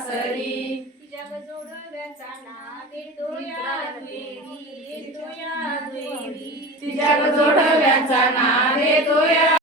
सासरी. तिच्या जोडव्याचा नाव येतो या